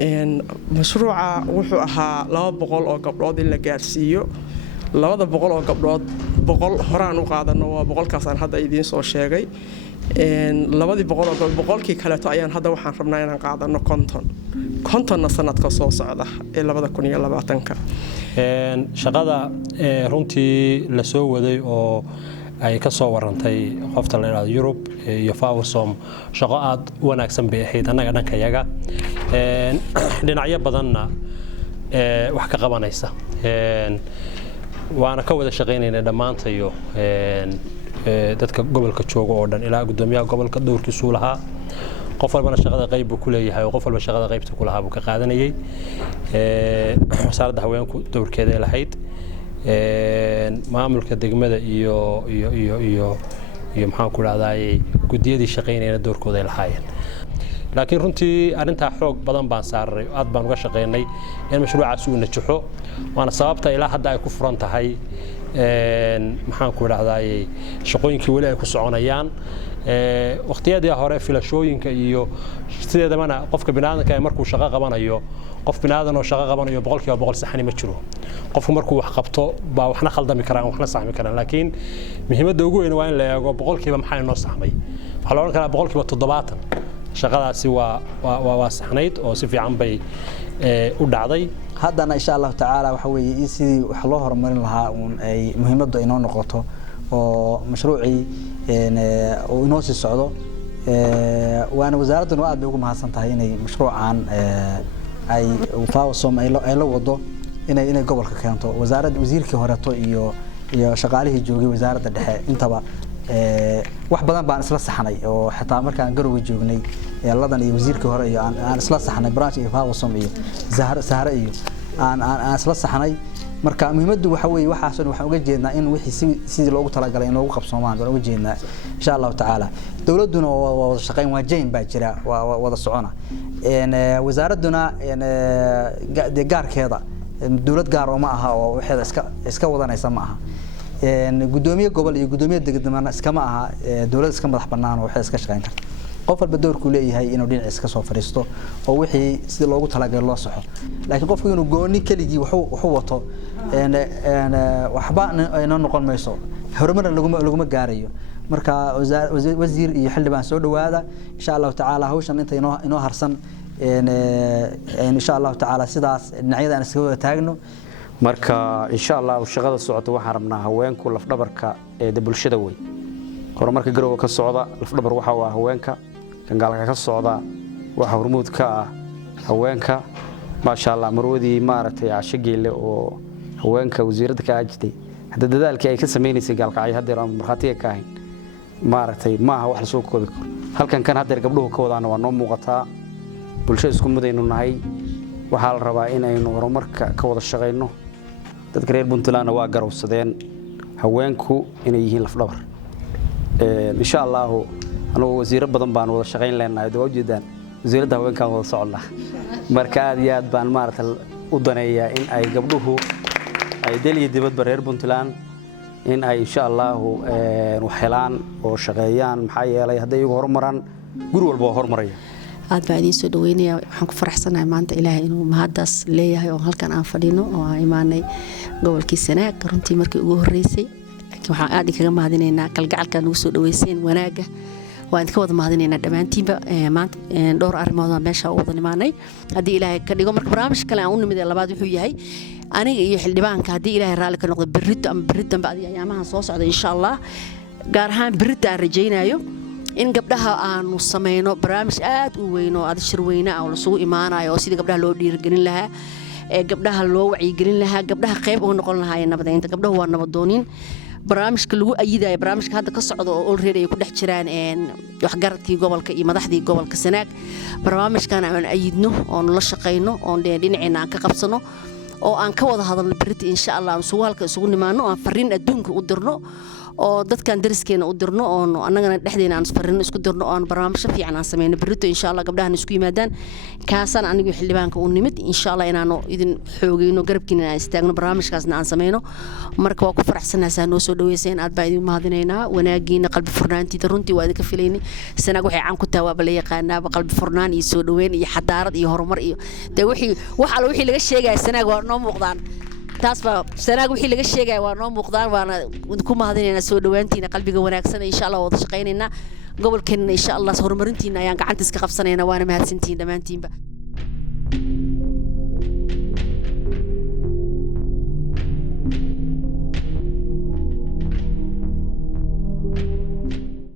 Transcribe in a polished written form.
mashruuca wuxuu ahaa 200 oo gabdhood in la gaarsiiyo 200 oo gabdhood 100 horaan u qaadano waa 100kaas aan hadda idiin soo sheegay 200 oo boqolkii kaleeto ayaan hadda waxaan rabnaa inaan qaadano 50 sanadka soo socda ee 2020ka shaqada runtii la soo waday oo ay ka soo warantay qofta la yiraahdo Europe iyo Fawsom shaqo aad wanaagsan bay ahayd anaga dhankayaga dhinacyo badanna wax ka qabanaysa waana ka wada shaqeynayna dhamaantayo dadka gobolka jooga oo dhan ilaa gudoomiyaha gobolka doorkiisu lahaa qof walba shaqada qayb ku leeyahay oo qof walba shaqada qaybta ku lahaa buu ka qaadanayay wasaaradda haweenku doorkeeda lahayd maamulka degmada iyo maxaan ku raadayay gudiyadii shaqeynayna doorkooda ay lahaayeen laakiin runtii arinta xoog badan baan saaray aad baan uga shaqeynay in mashruucaas uu najaxo waana sababta ilaa hadda ay ku furan tahay maxaan ku raadayay shaqooyinkii wali ay ku soconayaan waqtiyadii hore filashooyinka iyo sideedana qofka binaadamka ay markuu shaqo qabanayo qof binaadan oo shaqo qabanayo 100% saxani ma jiro qofku markuu wax qabto baa waxna khaldami karaan waxna saxmi karaan laakiin muhiimadda ugu weyn waa in la eego 100% maxay noo saxmay waxa la oran karaa 70% shaqadaasi waa saxnayd oo si fiican bay u dhacday haddana insha Allah taala waxa weeye sidii wax loo horumarin lahaa ay muhiimaddu inoo noqoto oo mashruuci oo inoo sii socdo waana wasaaraddu aad bay ugu mahadsan tahay inay mashruucan ay Fawsom ay la wado inay gobolka keento wasiirkii horeeto iyo shaqaalihii joogay wasaaradda dhexe intaba wax badan baan isla saxnay oo xataa markaan garowga joognay ladan iyo wasiirkii hore iyo aan isla saxnay branch iyo Fawsom iyo Zahra iyo aan isla saxnay marka muhiimaddu waxa weeye waxaan uga jeednaa in wixii sidii loogu talagalay in loogu qabsoomaan baan uga jeednaa insha Allah taala dawladuna waa shaqeyn waa jayn baa jira wada socona wasaaraduna gaarkeeda dawlad gaar oo ma aha oo waxeeda iska wadanaysa ma aha gudoomiye gobol iyo gudoomiye degdegmana iska ma aha dawlad iska madax banaan oo waxay iska shaqeyn kartaa qof walba doorku leeyahay inuu dhinac iska soo fariisto oo wixii si loogu talagalay loo saxo laakiin qofku inuu gooni kaligii wuxuu wato waxba ayna noqon mayso horumarna laguma gaarayo marka wasiir iyo xildhibaan soo dhawaada insha Allah taala hawshan inta inoo harsan insha Allah taala sidaas dhinacyada aan iska wada taagno marka insha Allah shaqada socota waxaan rabnaa haweenku laf dhabarka ee bulshada way horumarka garowga ka socda laf dhabar waxa waa haweenka gaalka ka socda waxa hormuud ka ah haweenka ma sha Allah marwadii maaragtay ashageele oo haweenka wasiiradda ka ajtay hada dadaalkii ay ka sameeyay gaalka ay hadeer marxatiga ka ahayn maaragtay ma aha wax la soo koobi karo halkan kan hadeer gabdhuhu ka wadaan waa noo muuqataa bulshada isku mudaynu nahay waxa la rabaa in aynu horumarka ka wada shaqeyno dadka reer Puntland waa garowsadeen haweenku inay yihiin laf dhabar insha Allah anoo wasiir badan baan wada shaqeyn leenahay dawlad jeedaan wasiiradda haweenka wada socda marka aad iyo aad baan maaragtay u daneeyaa in ay gabdhuhu ay daliye dibadba reer Puntland in ay insha Allah wax helaan oo shaqeeyaan maxay yeelay haday iyagu horumaraan guri walba horumaraya aad baan idin soo dhaweynaya waxaan ku faraxsanahay maanta Ilaahay inuu mahadaas leeyahay oo halkan aan fadhino oo aan imaanay gobolkii Sanaag runtii markii ugu horeysay waxaan aad kaga mahadinaynaa kalgacalka ugu soo dhaweyseen wanaaga waan ka wada mahadinaynaa dhamaantiinba maanta dhowr arrimood oo meesha u wada nimaanay hadii Ilaahay ka dhigo marka barnaamij kale aan u nimid labaad wuxuu yahay aniga iyo xildhibaanka hadii Ilaahay raali ka noqdo birrito ama birritan baad ayaamahan soo socda insha Allah gaar ahaan birrita aan rajaynayo in gabdhaha aanu sameeyno barnaamij aad u weyn oo adshir weyna oo la soo imaanayo oo sidii gabdhaha loo dhiirigelin lahaa gabdhaha loo wacyigelin lahaa gabdhaha qayb uga noqon lahaayeen nabadeynta gabdhahu waa nabadoonin barnaamijka lagu ayidayo barnaamijka hadda ka socdo oo already ay ku dhex jiraan waxgaradkii gobolka iyo madaxdii gobolka Sanaag barnaamijkan aan ayidno oo la shaqeyno oo dhinaceena aan ka qabsano oo aan ka wada hadalno birrita insha Allah aan su'aalka isugu nimaano aan fariin adduunka u dirno oo dadkan dariskeena u dirno oo annagana dhexdeena aan isfarino isku dirno oo aan barnaamijyo fiican aan sameeyno berrito insha Allah gabdhahan isku yimaadaan kaasana anigu xildhibaanka u nimid insha Allah inaanu idin xoogeyno garabkiina aan istaagno barnaamijkaasna aan sameeyno marka waa ku faraxsanahay noo soo dhaweyseen aad baa idin mahadinaynaa wanaagiina qalbi furnaantiida runtii waa idinka filaynay sanaag waxay caan ku tahay waa la yaqaanaa qalbi furnaan iyo soo dhaweyn iyo xadaarad iyo horumar iyo wax alla wixii laga sheegay sanaag waa noo muuqdaan taas baa sanaag wixii laga sheegay waa noo muuqdaan waana ku mahadinaynaa soo dhawaantiina qalbiga wanaagsan insha Allah wada shaqaynaynaa gobolkeena insha Allah horumarintiina ayaan gacanta iska qabsanaynaa waana mahadsantiin dhamaantiinba